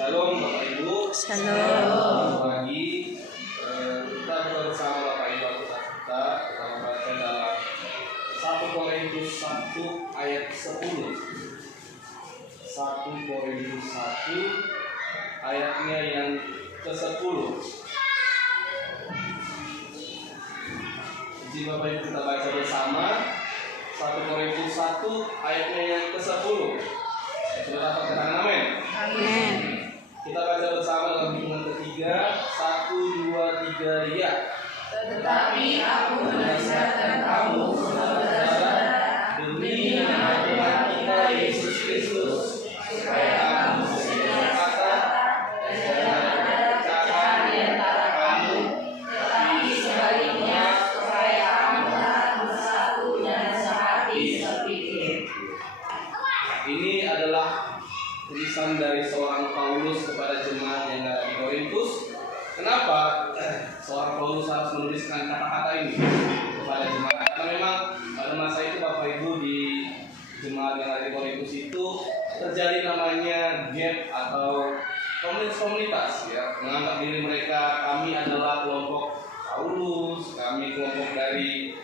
Shalom Bapak Ibu. Shalom. Pagi kita bersama Bapak Ibu kita membaca dalam 1 Korintus 1 ayat 10. 1 Korintus 1 ayatnya yang ke-10. Jadi Bapak Ibu kita baca bersama 1 Korintus 1 ayatnya yang ke-10. Sudah dapat katakan amin. Amin. Kita baca bersama dalam hitungan ketiga. 1, 2, 3, ya. Tetapi aku menasihatkan kamu, saudara-saudara, demi nama Tuhan kita Yesus Kristus, supaya kamu tidak kata dan jangan ada perpecahan di antara kamu, tetapi sebaliknya supaya kamu taat bersatu dan sehati sepikir. Ini adalah tulisan dari seorang Paulus kepada jemaat yang ada di Korintus. Kenapa seorang Paulus harus menuliskan kata-kata ini kepada jemaat? Karena memang pada masa itu Bapak Ibu di jemaat yang ada di Korintus itu terjadi namanya gap atau komunitas ya, menganggap diri mereka kami adalah kelompok Paulus, kami kelompok dari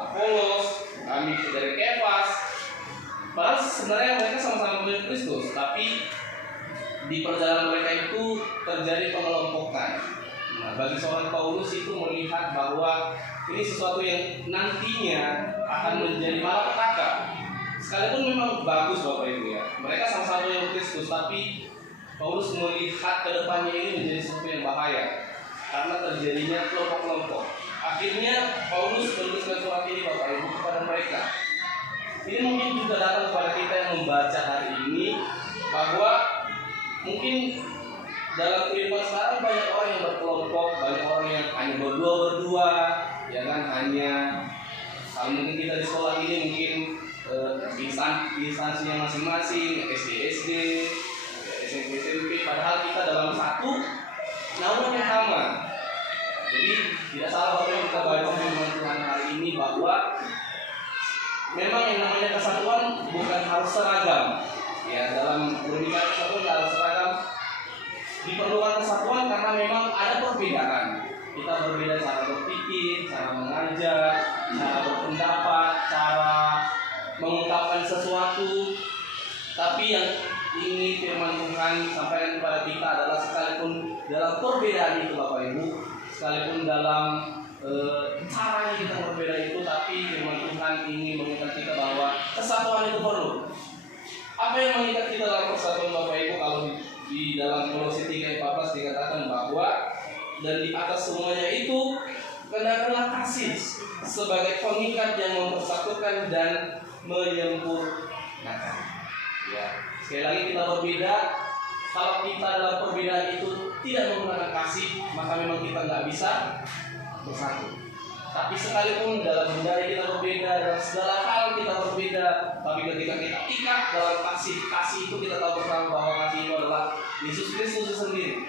Apolos, kami dari Kefas. Padahal sebenarnya mereka sama-sama punya Kristus, tapi di perjalanan mereka itu terjadi pengelompokan. Nah, bagi seorang Paulus itu melihat bahwa ini sesuatu yang nantinya akan menjadi malapetaka. Sekalipun memang bagus Bapak Ibu ya, mereka sama-sama punya Kristus, tapi Paulus melihat ke depannya ini menjadi sesuatu yang bahaya karena terjadinya kelompok-kelompok. Akhirnya Paulus menuliskan surat ini Bapak Ibu kepada mereka. Ini mungkin juga datang kepada kita yang membaca hari ini, bahwa mungkin dalam kehidupan sekarang banyak orang yang berkelompok, banyak orang yang hanya berdua, ya kan, hanya kalau mungkin kita di sekolah ini mungkin di instansinya masing-masing, SD, SMP, padahal kita dalam satu naungan yang sama. Jadi tidak salah Bapak kita baca firman Tuhan hari ini bahwa memang yang namanya kesatuan bukan harus seragam. Ya, dalam berbicara kesatuan tidak harus seragam. Diperlukan kesatuan karena memang ada perbedaan. Kita berbeda cara berpikir, cara mengajar, cara berpendapat, cara mengungkapkan sesuatu. Tapi yang ini firman Tuhan sampaikan kepada kita adalah sekalipun dalam perbedaan itu Bapak Ibu, sekalipun dalam caranya kita berbeda itu, tapi firman Tuhan ingin mengingat kita bahwa kesatuan itu perlu. Apa yang mengikat kita dalam persatuan Bapak Ibu? Kalau di dalam Kolose 3:14 dikatakan bahwa dan di atas semuanya itu kehendaklah kasih sebagai pengikat yang mempersatukan dan menyempurnakan. Ya, sekali lagi kita berbeda. Kalau kita dalam perbedaan itu tidak menggunakan kasih, maka memang kita nggak bisa bersatu. Tapi sekalipun dalam budaya kita berbeda, dalam segala hal kita berbeda, tapi ketika kita ikat dalam kasih itu kita tahu bersama bahwa kasih itu adalah Yesus Kristus sendiri.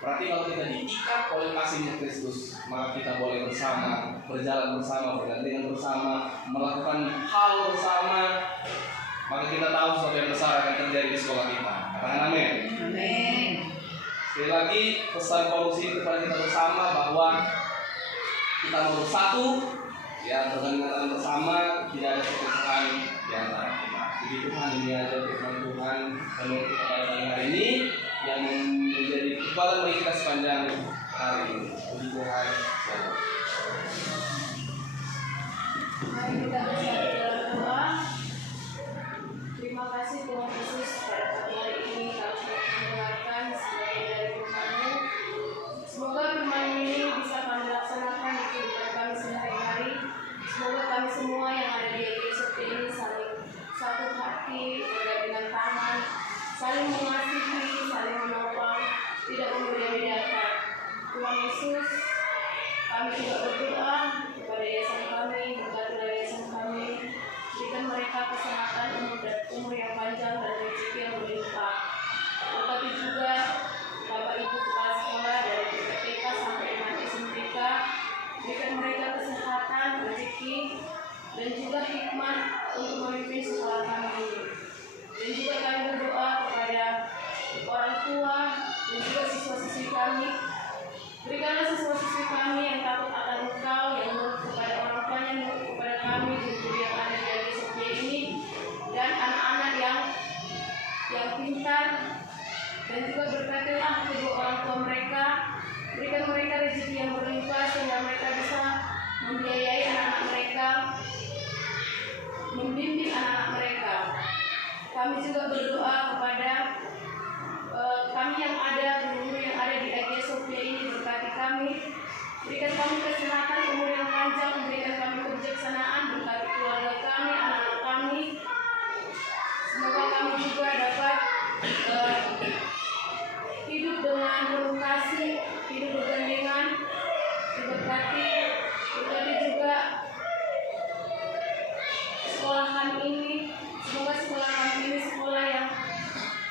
Berarti kalau kita diikat oleh kasihnya Kristus, maka kita boleh bersama, berjalan bersama, bergandengan bersama, melakukan hal bersama. Maka kita tahu sesuatu yang besar akan terjadi di sekolah kita. Katakan amin. Amin. Sekali lagi pesan Paulus ini kepada kita bersama bahwa kita mau bersatu, ya, dengan bersama, tidak ada perpecahan di antara kita. Jadi Tuhan ini ada firman Tuhan menurut kita pada hari ini yang menjadi kekuatan bagi kita sepanjang hari ini. Puji Tuhan. Mari kita bersatu dalam doa. Terima kasih Tuhan Yesus pada pagi hari ini kami sudah mendengarkan sebagai dari firman-Mu. Semoga firman ini bisa kami laksanakan di kehidupan kami sehari-hari. Semoga kami semua yang ada di gereja seperti ini saling satu hati, bergandengan tangan, saling mengasihi, saling menopang, tidak membeda-bedakan. Tuhan Yesus, kami juga berdoa kepada yayasan kami, berkati yayasan kami, berikan mereka kesehatan, umur yang panjang dan rezeki yang berlimpah. Berkati juga Bapak Ibu kepala sekolah dari TK sampai nanti SMK, berikan mereka kesehatan, rezeki, dan juga hikmat untuk memimpin sekolah kami ini. Dan juga kami berdoa kepada orang siswa-siswi kami. Berikanlah siswa-siswi kami yang takut akan Engkau, yang nurut kepada orang tuanya, nurut kepada kami, guru yang ada di Hagia Sophia ini, dan anak-anak yang pintar, dan juga berkatilah kedua orang tua mereka. Berikan mereka rezeki yang berlimpah sehingga mereka bisa membiayai anak-anak mereka, membimbing anak-anak mereka. Kami juga berdoa kepada kami yang ada, guru yang ada di Hagia Sophia ini, berkati kami. Berikan kami kesehatan, umur yang panjang, berikan kami kebijaksanaan, berkati keluarga kami, anak-anak kami. Semoga kami juga dapat hidup dengan penuh kasih, hidup bergandengan, berkati juga sekolah kami ini. Semoga sekolah kami ini sekolah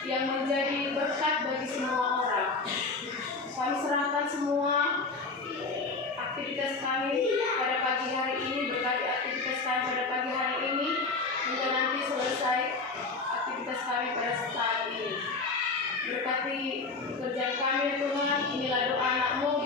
yang menjadi berkat bagi semua orang. Kami serahkan semua aktivitas kami pada pagi hari ini, berkati aktivitas kami pada pagi hari ini hingga nanti selesai aktivitas kami pada saat ini. Berkati pekerjaan kami Tuhan, inilah doa anak-Mu